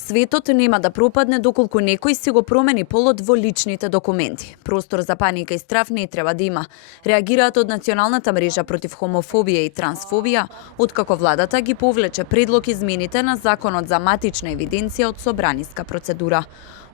Светот нема да пропадне доколку некој си го промени полот во личните документи. Простор за паника и страф не треба да има. Реагираат од Националната мрежа против хомофобија и трансфобија, откако владата ги повлече предлог измените на Законот за матична евиденција од собраниска процедура.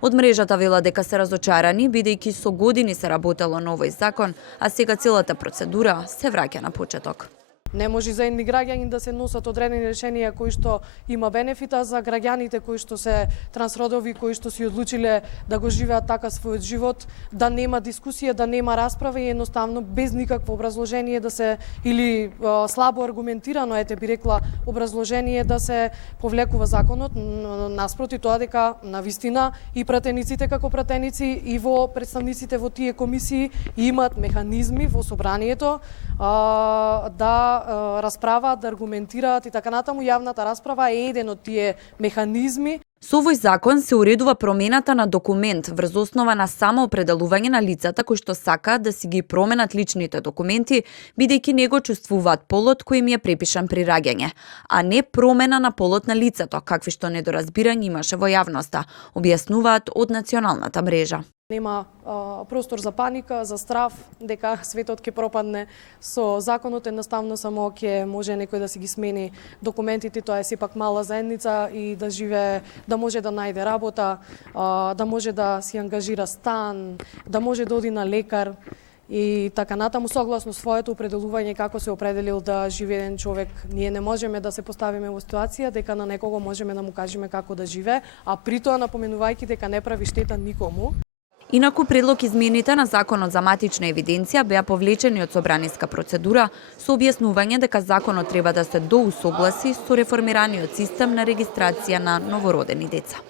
Од мрежата вела дека се разочарани, бидејќи со години се работело на овој закон, а сега целата процедура се враќа на почеток. Не може за едни граѓани да се носат одредени решенија кои што има бенефита за граѓаните кои што се трансродови, кои што си одлучиле да го живеат така својот живот, да нема дискусија, да нема расправа и едноставно без никакво образложение да се или слабо аргументирано, ете би рекла, образложение да се повлекува законот, наспроти тоа дека навистина и пратениците како пратеници и во представниците во тие комисии имаат механизми во собранието да расправаат, да аргументираат и така натаму. Јавната расправа е еден од тие механизми. Со овој закон се уредува промената на документ врз основа на самоопределување на лицата кои што сакаат да си ги променат личните документи, бидејќи не го чувствуваат полот кој им е препишан при раѓање, а не промена на полот на лицето, какви што недоразбирање имаше во јавноста, објаснуваат од Националната мрежа. Нема простор за паника, за страф, дека светот ќе пропадне со законот, едноставно само ќе може некој да си ги смени документите, тоа е сепак мала заедница и да живее, да може да најде работа, да може да си ангажира стан, да може да оди на лекар и така натаму согласно своето определување како се определил да живее еден човек. Ние не можеме да се поставиме во ситуација дека на некого можеме да му кажеме како да живее, а при тоа напоменувајќи дека не прави штета никому. Инаку предлог измените на Законот за матична евиденција беа повлечени од собраниска процедура со објаснување дека законот треба да се доусогласи со реформираниот систем на регистрација на новородени деца.